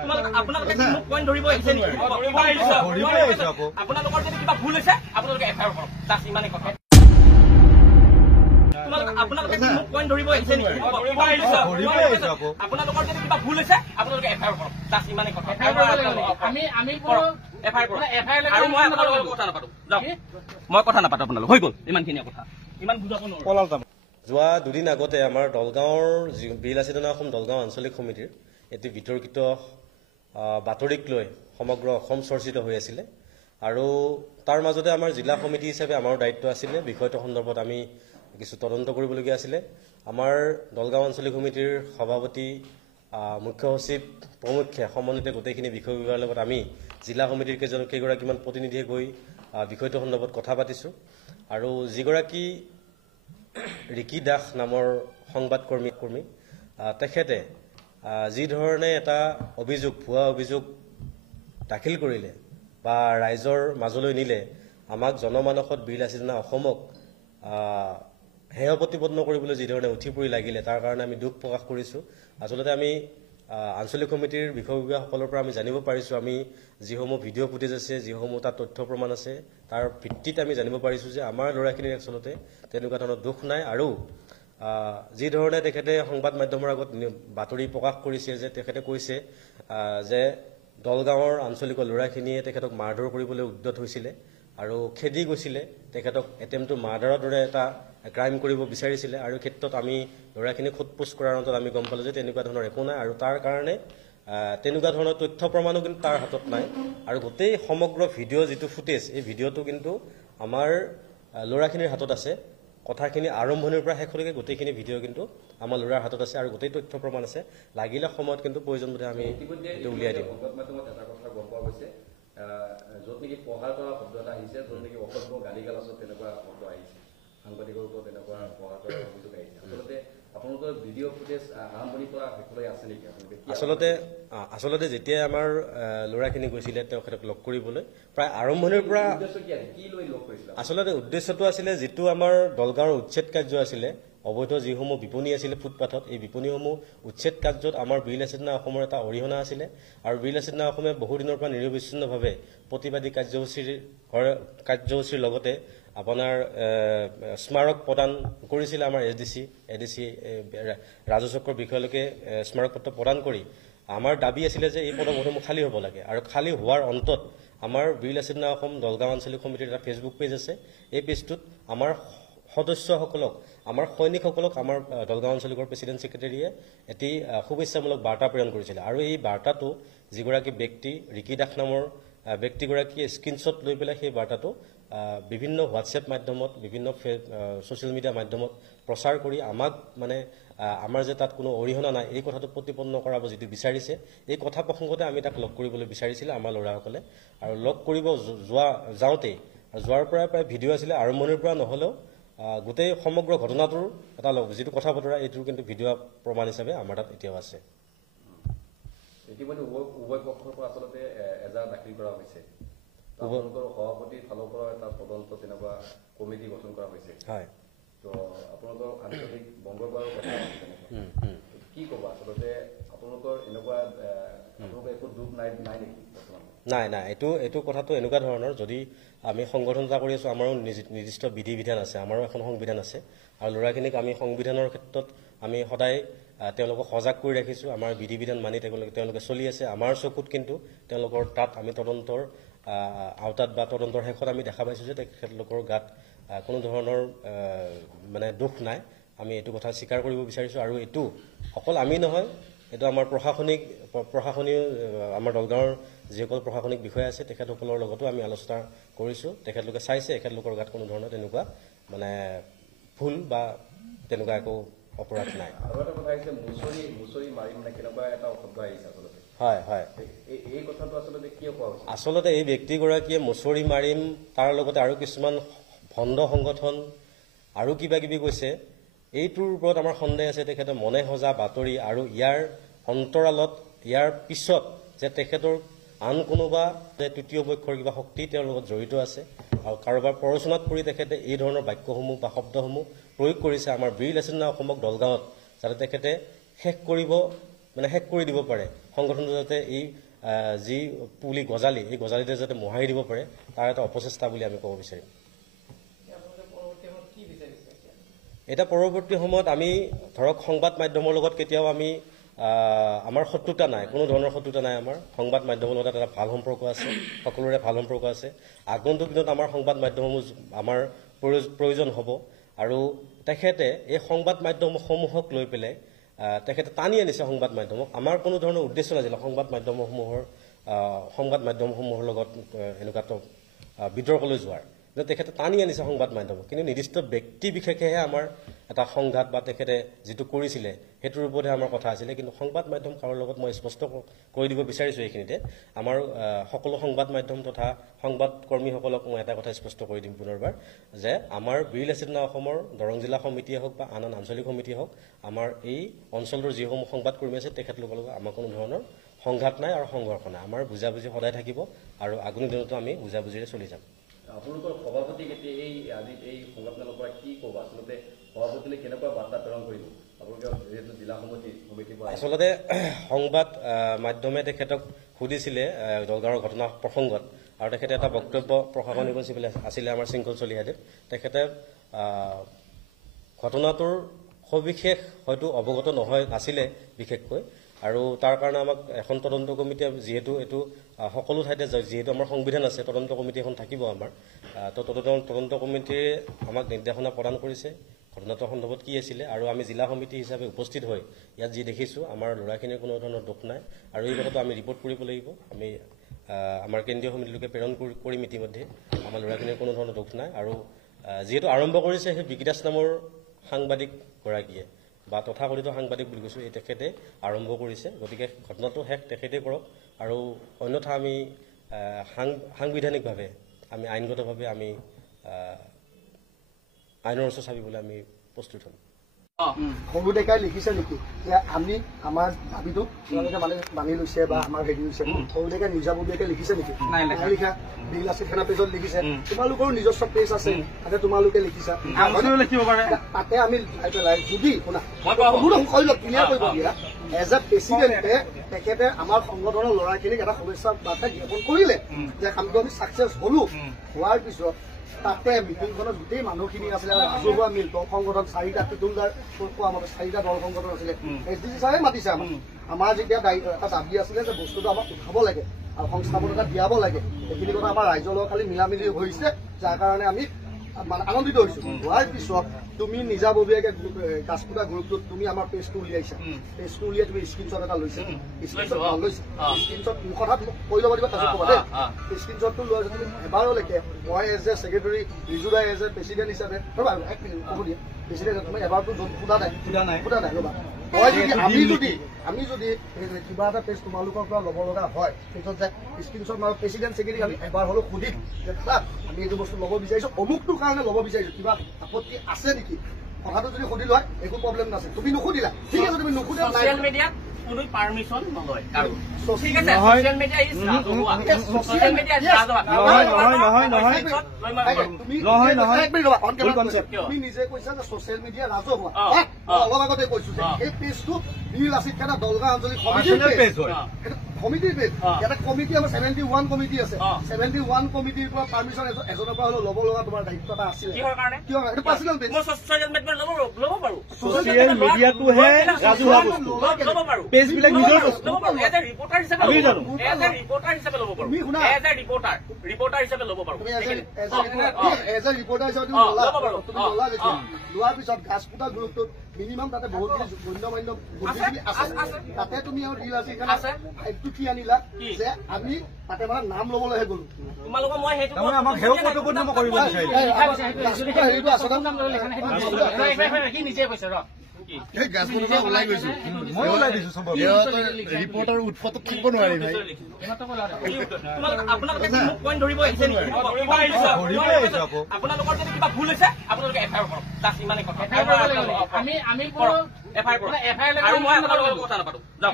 আপোনালোকে মোক পইণ্ট ধৰিব আহিছে নেকি? আপোনালোকৰ যদি কিবা ভুল হৈছে আপোনালোকে এফআইআৰ কৰক, তাত ইমানেই কথা। আপোনালোকে মোক পইণ্ট ধৰিব আহিছে নেকি? আপোনালোকৰ যদি কিবা ভুল হৈছে আপোনালোকে এফআইআৰ কৰক, তাত ইমানেই কথা। আৰু মই আপোনালোকৰ কথা নাপাতো, মই কথা নাপাতো, আপোনালোক হৈ গ'ল ইমানখিনিয়ে কথা, ইমান বুজাব নোৱাৰো। যোৱা দুদিন আগতে আমাৰ দলগাঁৱৰ বীৰ লাচিত অসম দলগাঁও আঞ্চলিক সমিতিৰ এটি বিতৰ্কিত বাতৰিক লৈ সমগ্ৰ অসম চৰ্চিত হৈ আছিলে আৰু তাৰ মাজতে আমাৰ জিলা সমিতি হিচাপে আমাৰ দায়িত্ব আছিলে বিষয়টো সন্দৰ্ভত আমি কিছু তদন্ত কৰিবলগীয়া আছিলে। আমাৰ দলগাঁও আঞ্চলিক সমিতিৰ সভাপতি মুখ্য সচিব প্ৰমুখ্যে সমন্বিতে গোটেইখিনি বিষয় বিভাগৰ লগত আমি জিলা সমিতিৰ কেইগৰাকীমান প্ৰতিনিধিয়ে গৈ বিষয়টো সন্দৰ্ভত কথা পাতিছোঁ আৰু যিগৰাকী ৰিকি দাস নামৰ সংবাদকৰ্মী তেখেতে যি ধৰণে এটা অভিযোগ ভুৱা অভিযোগ দাখিল কৰিলে বা ৰাইজৰ মাজলৈ নিলে, আমাক জনমানসত বীৰ লাচিত অসমক হেয় প্ৰতিপন্ন কৰিবলৈ যি ধৰণে উঠি পৰি লাগিলে তাৰ কাৰণে আমি দুখ প্ৰকাশ কৰিছোঁ। আচলতে আমি আঞ্চলিক সমিতিৰ বিষয় বিভাগসকলৰ পৰা আমি জানিব পাৰিছোঁ, আমি যিসমূহ ভিডিঅ' ফুটেজ আছে, যিসমূহ তাত তথ্য প্ৰমাণ আছে, তাৰ ভিত্তিত আমি জানিব পাৰিছোঁ যে আমাৰ ল'ৰাখিনিৰ আচলতে তেনেকুৱা ধৰণৰ দুখ নাই আৰু যি ধৰণে তেখেতে সংবাদ মাধ্যমৰ আগত বাতৰি প্ৰকাশ কৰিছে যে তেখেতে কৈছে যে দলগাঁৱৰ আঞ্চলিকৰ ল'ৰাখিনিয়ে তেখেতক মাৰধৰ কৰিবলৈ উদ্যত হৈছিলে আৰু খেদি গৈছিলে, তেখেতক এটেম্পটো মাৰ্ডাৰৰ দৰে এটা ক্ৰাইম কৰিব বিচাৰিছিলে আৰু ক্ষেত্ৰত আমি ল'ৰাখিনিক সোধপোছ কৰাৰ অন্তত আমি গম পালোঁ যে তেনেকুৱা ধৰণৰ একো নাই আৰু তাৰ কাৰণে তেনেকুৱা ধৰণৰ তথ্য প্ৰমাণো কিন্তু তাৰ হাতত নাই আৰু গোটেই সমগ্ৰ ভিডিঅ' যিটো ফুটেজ এই ভিডিঅ'টো কিন্তু আমাৰ ল'ৰাখিনিৰ হাতত আছে। কথাখিনি আৰম্ভণিৰ পৰা শেষলৈকে গোটেইখিনি ভিডিঅ' কিন্তু আমাৰ ল'ৰাৰ হাতত আছে আৰু গোটেই তথ্য প্ৰমাণ আছে। লাগিলে সময়ত কিন্তু প্ৰয়োজন বোধে আমি উলিয়াই দিম। য'ত নেকি পঢ়াৰ কৰা শব্দ এটা আহিছে, য'ত নেকি অসভ্য গালি গালাচত তেনেকুৱা শব্দ আহিছে, সাংবাদিকৰ ওপৰত তেনেকুৱা পঢ়াৰ কৰা অভিযোগ আহিছে। আচলতে আপোনালোকৰ ভিডিঅ' ফুটেজ আৰম্ভণিৰ পৰা শেষলৈ আছে নেকি? আচলতে যেতিয়াই আমাৰ ল'ৰাখিনি গৈছিলে তেখেতক লগ কৰিবলৈ প্ৰায় আৰম্ভণিৰ পৰা কি লৈ লগ কৰিছিলে? আচলতে উদ্দেশ্যটো আছিলে যিটো আমাৰ দলগাঁৱৰ উচ্ছেদ কাৰ্য আছিলে, অবৈধ যিসমূহ বিপণী আছিলে ফুটপাথত, এই বিপণীসমূহ উচ্ছেদ কাৰ্যত আমাৰ বীৰ লাচিত অসমৰ এটা অৰিহণা আছিলে আৰু বীৰ লাচিত অসমে বহুদিনৰ পৰা নিৰবিচ্ছিন্নভাৱে প্ৰতিবাদী কাৰ্যসূচীৰ লগতে আপোনাৰ স্মাৰক প্ৰদান কৰিছিলে। আমাৰ এডিচি ৰাজচক্ৰৰ বিষয়লৈকে স্মাৰক পত্ৰ প্ৰদান কৰি আমাৰ দাবী আছিলে যে এই পদসমূহ খালী হ'ব লাগে আৰু খালী হোৱাৰ অন্তত আমাৰ বীৰ লাচিত অসম দলগাঁও আঞ্চলিক সমিতিৰ এটা ফেচবুক পেজ আছে। এই পেজটোত আমাৰ সদস্যসকলক, আমাৰ সৈনিকসকলক আমাৰ দলগাঁও আঞ্চলিকৰ প্ৰেচিডেণ্ট ছেক্ৰেটাৰীয়ে এটি শুভেচ্ছামূলক বাৰ্তা প্ৰেৰণ কৰিছিলে আৰু এই বাৰ্তাটো যিগৰাকী ব্যক্তি ৰিকি দাস নামৰ ব্যক্তিগৰাকীয়ে স্ক্ৰীনশ্বট লৈ পেলাই সেই বাৰ্তাটো বিভিন্ন হোৱাটছএপ মাধ্যমত, বিভিন্ন ছ'চিয়েল মিডিয়া মাধ্যমত প্ৰচাৰ কৰি আমাক মানে আমাৰ যে তাত কোনো অৰিহণা নাই এই কথাটো প্ৰতিপন্ন কৰাব যিটো বিচাৰিছে। এই কথা প্ৰসংগতে আমি তাক লগ কৰিবলৈ বিচাৰিছিলে আমাৰ ল'ৰাসকলে আৰু লগ কৰিব যাওঁতেই যোৱাৰ পৰা প্ৰায় ভিডিঅ' আছিলে, আৰম্ভণিৰ পৰা নহ'লেও গোটেই সমগ্ৰ ঘটনাটোৰ এটা যিটো কথা বতৰা এইটোৰ কিন্তু ভিডিঅ' প্ৰমাণ হিচাপে আমাৰ তাত এতিয়াও আছে। ইতিমধ্যে উভয় পক্ষৰ পৰা আচলতে এজাহাৰ দাখিল কৰা হৈছে, আপোনালোকৰ সভাপতিৰ ফালৰ পৰা এটা তদন্ত তেনেকুৱা কমিটি গঠন কৰা হৈছে। হয়, তো আপোনালোকৰ আঞ্চলিক বংগবাৰৰ কথা কি ক'ব? আচলতে আপোনালোকৰ এনেকুৱা আপোনালোকৰ একো দুখ নাই নেকি বৰ্তমান? নাই, এইটো কথাটো এনেকুৱা ধৰণৰ, যদি আমি সংগঠন এটা কৰি আছোঁ আমাৰো নিৰ্দিষ্ট বিধি বিধান আছে, আমাৰো এখন সংবিধান আছে আৰু ল'ৰাখিনিক আমি সংবিধানৰ ক্ষেত্ৰত আমি সদায় তেওঁলোকক সজাগ কৰি ৰাখিছোঁ। আমাৰ বিধি বিধান মানি তেওঁলোকে চলি আছে। আমাৰ চকুত কিন্তু তেওঁলোকৰ তাত আমি তদন্তৰ আওতাত বা তদন্তৰ শেষত আমি দেখা পাইছোঁ যে তেখেতলোকৰ গাত কোনো ধৰণৰ মানে দুখ নাই। আমি এইটো কথা স্বীকাৰ কৰিব বিচাৰিছোঁ আৰু এইটো অকল আমি নহয়, এইটো আমাৰ প্ৰশাসনীয় আমাৰ দলগাঁৱৰ যিসকল প্ৰশাসনিক বিষয়া আছে তেখেতসকলৰ লগতো আমি আলোচনা কৰিছোঁ। তেখেতলোকে চাইছে এখেতলোকৰ গাত কোনো ধৰণৰ তেনেকুৱা মানে ভুল বা তেনেকুৱা একো অপৰাধ নাই। আৰু এটা কথা আহিছে মুচৰি মাৰি মানে কেনেকুৱা এটা শব্দ আহিছে আচলতে। হয়, এই কথাটো আচলতে কিয় কোৱা হৈছে? আচলতে এই ব্যক্তিগৰাকীয়ে মুচৰি মাৰিম, তাৰ লগতে আৰু কিছুমান ভণ্ড সংগঠন আৰু কিবা কিবি কৈছে। এইটোৰ ওপৰত আমাৰ সন্দেহ আছে তেখেতে মনে সজা বাতৰি আৰু ইয়াৰ অন্তৰালত ইয়াৰ পিছত যে তেখেতৰ আন কোনোবা যে তৃতীয় পক্ষৰ কিবা শক্তি তেওঁৰ লগত জড়িত আছে আৰু কাৰোবাৰ প্ৰৰোচনাত পৰি তেখেতে এই ধৰণৰ বাক্যসমূহ বা শব্দসমূহ প্ৰয়োগ কৰিছে আমাৰ বীৰ লাচিত অসমক দলগাঁৱত, যাতে তেখেতে শেষ কৰি দিব পাৰে সংগঠনটো যাতে এই যি পুলি গজালি এই গজালিতে যাতে মোহাৰি দিব পাৰে তাৰ এটা অপচেষ্টা বুলি আমি ক'ব বিচাৰিম। এটা পৰৱৰ্তী সময়ত আমি ধৰক সংবাদ মাধ্যমৰ লগত কেতিয়াও আমি আমাৰ শত্ৰুতা নাই, কোনো ধৰণৰ শত্ৰুতা নাই। আমাৰ সংবাদ মাধ্যমৰ লগত এটা ভাল সম্পৰ্ক আছে, সকলোৰে ভাল সম্পৰ্ক আছে। আগন্তুক দিনত আমাৰ সংবাদ মাধ্যমসমূহ আমাৰ প্ৰয়োজন হ'ব আৰু তেখেতে এই সংবাদ মাধ্যমসমূহক লৈ পেলাই তেখেতে টানি আনিছে সংবাদ মাধ্যমক। আমাৰ কোনো ধৰণৰ উদ্দেশ্য নাছিলে সংবাদ মাধ্যমসমূহৰ লগত এনেকুৱা বিতৰ্কলৈ যোৱাৰ, কিন্তু তেখেতে টানি আনিছে সংবাদ মাধ্যমক। কিন্তু নিৰ্দিষ্ট ব্যক্তি বিশেষেহে আমাৰ এটা সংঘাত বা তেখেতে যিটো কৰিছিলে সেইটোৰ ওপৰতহে আমাৰ কথা আছিলে। কিন্তু সংবাদ মাধ্যম কাৰোৰ লগত মই স্পষ্ট কৰি দিব বিচাৰিছোঁ এইখিনিতে, আমাৰ সকলো সংবাদ মাধ্যম তথা সংবাদ কৰ্মীসকলক মই এটা কথা স্পষ্ট কৰি দিম পুনৰবাৰ যে আমাৰ বীৰ লাচিত সেনা অসমৰ দৰং জিলা সমিতিয়ে হওক বা আন আঞ্চলিক সমিতিয়ে হওক, আমাৰ এই অঞ্চলটোৰ যিসমূহ সংবাদ কৰ্মী আছে তেখেতলোকৰ লগত আমাৰ কোনো ধৰণৰ সংঘাত নাই আৰু সংঘৰ্ষ নাই। আমাৰ বুজাবুজি সদায় থাকিব আৰু আগামী দিনতো আমি বুজাবুজিৰে চলি যাম। আপোনালোকৰ সভাপতিক এতিয়া আজি এই সংগঠনৰ পৰা কি ক'ব? আচলতে সভাপতিলৈ কেনেকুৱা বাৰ্তা প্ৰেৰণ কৰিব আপোনালোকে যিহেতু জিলা সমিতি? আচলতে সংবাদ মাধ্যমে তেখেতক সুধিছিলে দলগাঁৱৰ ঘটনা প্ৰসংগত আৰু তেখেতে এটা বক্তব্য প্ৰশাসনিক সচিব আছিলে আমাৰ শৃংখল চলিহাদেৱ। তেখেতে ঘটনাটোৰ সবিশেষ হয়তো অৱগত নাছিলে বিশেষকৈ, আৰু তাৰ কাৰণে আমাক এখন তদন্ত কমিটি, যিহেতু এইটো সকলো ঠাইতে যিহেতু আমাৰ সংবিধান আছে, তদন্ত কমিটি এখন থাকিব আমাৰ। তো তদন্ত কমিটিয়ে আমাক নিৰ্দেশনা প্ৰদান কৰিছে ঘটনাটোৰ সন্দৰ্ভত কি আছিলে, আৰু আমি জিলা সমিতি হিচাপে উপস্থিত হৈ ইয়াত যি দেখিছোঁ আমাৰ ল'ৰাখিনিৰ কোনো ধৰণৰ দুখ নাই আৰু এই কথাটো আমি ৰিপৰ্ট কৰিব লাগিব। আমি আমাৰ কেন্দ্ৰীয় সমিতিলৈকে প্ৰেৰণ কৰিম ইতিমধ্যে। আমাৰ ল'ৰাখিনিৰ কোনো ধৰণৰ দুখ নাই আৰু যিহেতু আৰম্ভ কৰিছে সেই বিকিদাস নামৰ সাংবাদিকগৰাকীয়ে বা তথাকথিত সাংবাদিক বুলি কৈছোঁ, এই তেখেতে আৰম্ভ কৰিছে। গতিকে ঘটনাটো শেষ তেখেতেই কৰক আৰু অন্যথা আমি সাংবিধানিকভাৱে আমি আইনগতভাৱে আমি আইনৰ ওচৰ চাপিবলৈ আমি প্ৰস্তুত হ'ম। সৰু ডেকাই লিখিছে নেকি যে আমি আমাৰ দাবীটো তেওঁলোকে মানি লৈছে বা আমাৰ হেৰি হৈছে? সৰু ডেকাই নিজাববীয়াকে লিখিছে নেকি? নাই লিখা। বীৰ লাচিত সেনা পেজত লিখিছে, তোমালোকৰো নিজস্ব পেজ আছে, তাতে তোমালোকে লিখিছা। তাতে আমি যদি শুনা ক্লিয়াৰ কৰিব দিয়া, এজ এ প্ৰেচিডেণ্টে তেখেতে আমাৰ সংগঠনৰ ল'ৰাখিনিক এটা সমস্যা বাৰ্তা জ্ঞাপন কৰিলে যে কামটো আমি ছাকচেছ হলো। হোৱাৰ পিছত তাতে মিটিংখনত গোটেই মানুহখিনি আছিলে, ৰাজহুৱা মিল সংগঠন 4টা টিটুলদাৰ কোৱা মতে 4টা দল সংগঠন আছিলে। SDG ছাৰে মাতিছে আমাৰ যেতিয়া এটা দাবী আছিলে যে বস্তুটো আমাক উঠাব লাগে আৰু সংস্থাপন এটা দিয়াব লাগে। এইখিনি কথা আমাৰ ৰাইজৰ লগত খালি মিলামিলি হৈছে, যাৰ কাৰণে আমি আনন্দিত হৈছো। হোৱাৰ পিছত তুমি নিজাববীয়াকে কাছকুটা গ্ৰুপটোত তুমি আমাৰ পেজটো উলিয়াইছা, পেজটো উলিয়াই তুমি স্ক্ৰীনশ্বট এটা লৈছা, স্ক্ৰীনশ্বট কথাত কৈ ল'ব দিবা, তাৰপিছত ক'বা দেই। স্ক্ৰীনশ্বটটো লোৱাৰ পিছত তুমি এবাৰলৈকে মই এজ এ ছেক্ৰেটাৰী, ৰিজুদাই এজ এ প্ৰেচিডেণ্ট হিচাপে ৰ'বা এক মিনিট ক'ব দিয়া, প্ৰেচিডেণ্ট তুমি এবাৰতো সোধা নাই ৰ'বা। আমি যদি কিবা এটা পেজ তোমালোকৰ পৰা ল'ব লগা হয়, পিছত যে স্ক্ৰীনশ্বট মাৰো প্ৰেচিডেণ্ট ছেক্ৰেটাৰী আমি এবাৰ হ'লেও সুধিম যে দাদা আমি এইটো বস্তু ল'ব বিচাৰিছোঁ, অমুকটোৰ কাৰণে ল'ব বিচাৰিছোঁ, কিবা আপত্তি আছে নেকি? কথাটো যদি সুধিলো হয় একো প্ৰব্লেম নাছিল। তুমি নুসুধিলা, ঠিক আছে, তুমি নুসুধিলা। ছ'চিয়েল মিডিয়াত কোনো পাৰমিশ্যন নহয় কাৰো, ঠিক আছে? ছ'চিয়েল মিডিয়া ইজ ৰাজহুৱা, ছ'চিয়েল মিডিয়া ইজ ৰাজহুৱা। তুমি নিজে কৈছা যে ছ'চিয়েল মিডিয়া ৰাজহুৱা। অলপ আগতে কৈছো যে এই পেজটো বীৰ লাচিত সেনা দলগাঁও আঞ্চলিক সমিতিৰ পেজ। এটা কমিটি আমাৰ 71 কমিটি আছে, 71 কমিটিৰ পৰা পাৰমিশ্যন এজনৰ পৰা হ'লেও ল'ব লগা তোমাৰ দায়িত্ব এটা আছিলে। কিহৰ কাৰণে? এইটো পাৰ্চনেল পেজ। মই ছ'চিয়েল মিডিয়াত ল'ব পাৰো, ছ'চিয়েল মিডিয়াটোহে ৰাজহুৱা বস্তু, ল'ব পাৰো। পেজবিলাক নিজৰ বস্তু। ল'ব পাৰো, এজ এ ৰিপৰ্টাৰ হিচাপে ল'ব পাৰো, এজ এ ৰিপৰ্টাৰ হিচাপে ল'ব পাৰো, এজ এ ৰিপৰ্টাৰ হিচাপে ল'ব পাৰো। তুমি এজ এ ৰিপৰ্টাৰ হিচাপে তুমি ল'লা যেতিয়া লোৱাৰ পিছত ঘাসকুটা গ্ৰুপটোত মিনিমাম তাতে বহুতখিনি গণ্যমান্য বুদ্ধিজীৱী আছে, তাতে তুমি আৰু ফাইলটো কি আনিলা যে আমি তাতে মানে নাম ল'বলৈহে গ'লো। তোমালোকক মই সেইটো আমাক সেও কৰ্তব্য কৰিব বিচাৰিলে। হেৰিটো আচলতে নিজে কৈছে ৰ ৰিপৰ্টৰ উৎসত থাকিব নোৱাৰি ভাই। আপোনালোকে মোক পইণ্ট ধৰিব আহিছে নেকি? আপোনালোকৰ যদি কিবা ভুল হৈছে আপোনালোকে এফআইআৰ কৰক, তাত ইমানেই কথা। আৰু মই আপোনালোকৰ কথা নাপাতো।